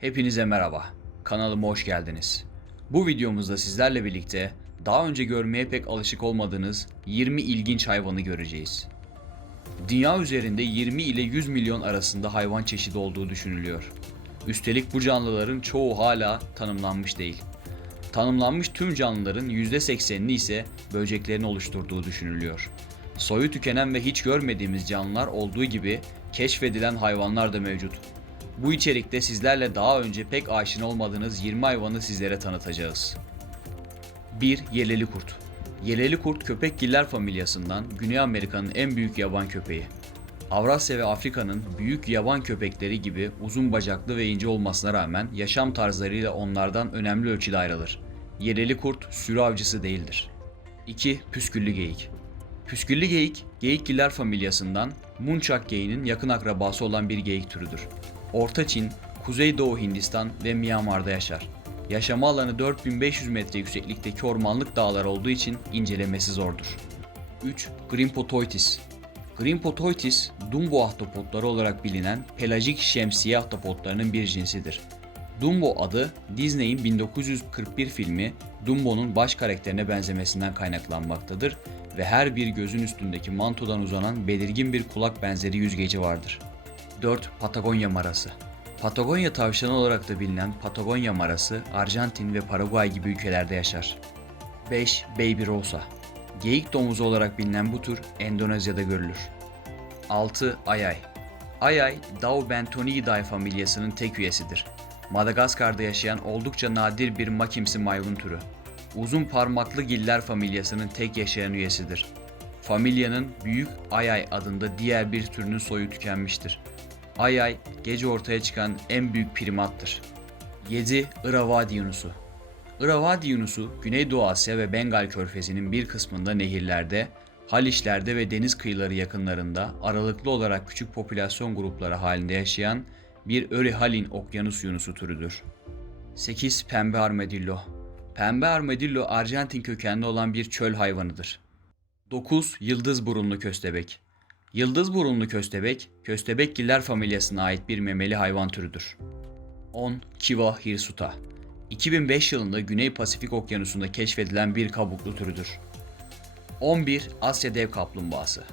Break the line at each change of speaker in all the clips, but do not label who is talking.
Hepinize merhaba. Kanalıma hoş geldiniz. Bu videomuzda sizlerle birlikte daha önce görmeye pek alışık olmadığınız 20 ilginç hayvanı göreceğiz. Dünya üzerinde 20 ile 100 milyon arasında hayvan çeşidi olduğu düşünülüyor. Üstelik bu canlıların çoğu hala tanımlanmış değil. Tanımlanmış tüm canlıların %80'ini ise böceklerin oluşturduğu düşünülüyor. Soyu tükenen ve hiç görmediğimiz canlılar olduğu gibi keşfedilen hayvanlar da mevcut. Bu içerikte sizlerle daha önce pek aşina olmadığınız 20 hayvanı sizlere tanıtacağız. 1. Yeleli kurt. Yeleli kurt köpekgiller familyasından Güney Amerika'nın en büyük yaban köpeği. Avrasya ve Afrika'nın büyük yaban köpekleri gibi uzun bacaklı ve ince olmasına rağmen yaşam tarzlarıyla onlardan önemli ölçüde ayrılır. Yeleli kurt sürü avcısı değildir. 2. Püsküllü geyik. Püsküllü geyik, geyikgiller familyasından Munchak geyiğinin yakın akrabası olan bir geyik türüdür. Orta Çin, Kuzeydoğu Hindistan ve Myanmar'da yaşar. Yaşama alanı 4500 metre yükseklikteki ormanlık dağlar olduğu için incelemesi zordur. 3. Grimpotoitis Grimpotoitis, Dumbo ahtapotları olarak bilinen pelajik şemsiye ahtapotlarının bir cinsidir. Dumbo adı Disney'in 1941 filmi Dumbo'nun baş karakterine benzemesinden kaynaklanmaktadır ve her bir gözün üstündeki mantodan uzanan belirgin bir kulak benzeri yüzgeci vardır. 4. Patagonya marası Patagonya tavşanı olarak da bilinen Patagonya marası Arjantin ve Paraguay gibi ülkelerde yaşar. 5. Baby Rosa Geyik domuzu olarak bilinen bu tür Endonezya'da görülür. 6. Ayay Ayay, Daubentoniidae familyasının tek üyesidir. Madagaskar'da yaşayan oldukça nadir bir makimsi maymun türü. Uzun parmaklı giller familyasının tek yaşayan üyesidir. Familyanın Büyük Ayay adında diğer bir türünün soyu tükenmiştir. Ayay, gece ortaya çıkan en büyük primattır. 7. Iravadi Yunusu Iravadi Yunusu, Güneydoğu Asya ve Bengal Körfezi'nin bir kısmında nehirlerde, Haliçlerde ve deniz kıyıları yakınlarında aralıklı olarak küçük popülasyon grupları halinde yaşayan bir Örihalin okyanus yunusu türüdür. 8. Pembe armadillo Pembe armadillo Arjantin kökenli olan bir çöl hayvanıdır. 9. Yıldız burunlu köstebek Yıldız burunlu köstebek, köstebekgiller familyasına ait bir memeli hayvan türüdür. 10. Kiva hirsuta 2005 yılında Güney Pasifik Okyanusu'nda keşfedilen bir kabuklu türüdür. 11. Asya dev kaplumbağası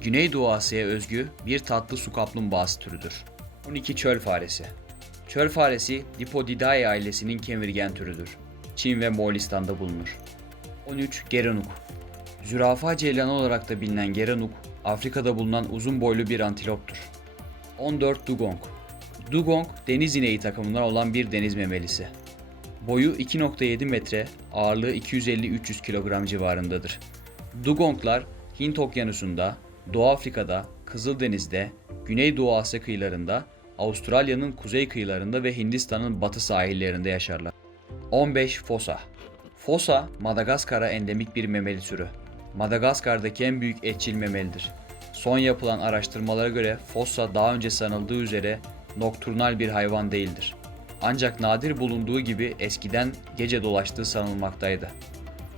Güneydoğu Asya'ya özgü bir tatlı su kaplumbağası türüdür. 12. Çöl faresi Çöl faresi Dipodidae ailesinin kemirgen türüdür. Çin ve Moğolistan'da bulunur. 13. Geranuk Zürafa ceylanı olarak da bilinen geranuk, Afrika'da bulunan uzun boylu bir antiloptur. 14. Dugong Dugong, deniz ineği takımından olan bir deniz memelisi. Boyu 2.7 metre, ağırlığı 250-300 kilogram civarındadır. Dugonglar Hint Okyanusu'nda, Doğu Afrika'da, Kızıldeniz'de, Güneydoğu Asya kıyılarında, Avustralya'nın kuzey kıyılarında ve Hindistan'ın batı sahillerinde yaşarlar. 15. Fosa Fosa, Madagaskar'a endemik bir memeli türü. Madagaskar'daki en büyük etçil memelidir. Son yapılan araştırmalara göre fossa daha önce sanıldığı üzere nokturnal bir hayvan değildir. Ancak nadir bulunduğu gibi eskiden gece dolaştığı sanılmaktaydı.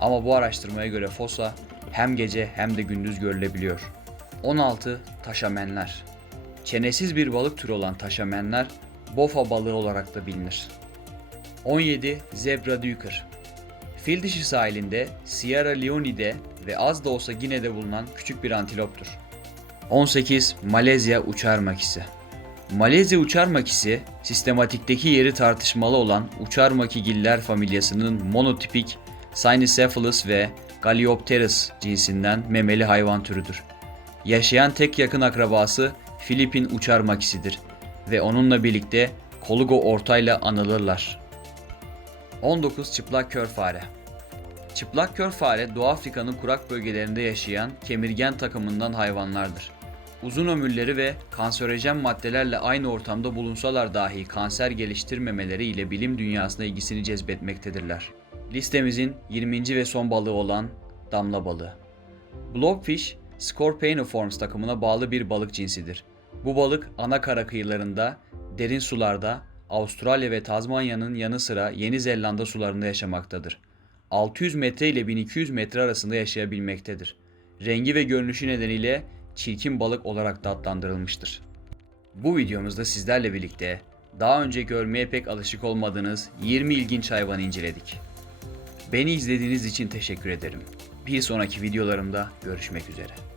Ama bu araştırmaya göre fossa hem gece hem de gündüz görülebiliyor. 16. Taşamenler Çenesiz bir balık türü olan taşamenler bofa balığı olarak da bilinir. 17. Zebra duker Fil dişi sahilinde Sierra Leone'de ve az da olsa Gine'de bulunan küçük bir antiloptur. 18. Malezya uçar makisi Malezya uçar makisi, sistematikteki yeri tartışmalı olan uçar makigiller familyasının monotipik Cynocephalus ve Galeopteris cinsinden memeli hayvan türüdür. Yaşayan tek yakın akrabası Filipin uçar makisidir ve onunla birlikte Kolugo ortayla anılırlar. 19 çıplak kör fare. Çıplak kör fare Doğu Afrika'nın kurak bölgelerinde yaşayan kemirgen takımından hayvanlardır. Uzun ömürleri ve kanserojen maddelerle aynı ortamda bulunsalar dahi kanser geliştirmemeleri ile bilim dünyasına ilgisini cezbetmektedirler. Listemizin 20. ve son balığı olan damla balığı. Blobfish, Scorpioniformes takımına bağlı bir balık cinsidir. Bu balık ana kara kıyılarında, derin sularda, Avustralya ve Tazmanya'nın yanı sıra Yeni Zelanda sularında yaşamaktadır. 600 metre ile 1200 metre arasında yaşayabilmektedir. Rengi ve görünüşü nedeniyle çirkin balık olarak da adlandırılmıştır. Bu videomuzda sizlerle birlikte daha önce görmeye pek alışık olmadığınız 20 ilginç hayvanı inceledik. Beni izlediğiniz için teşekkür ederim. Bir sonraki videolarımda görüşmek üzere.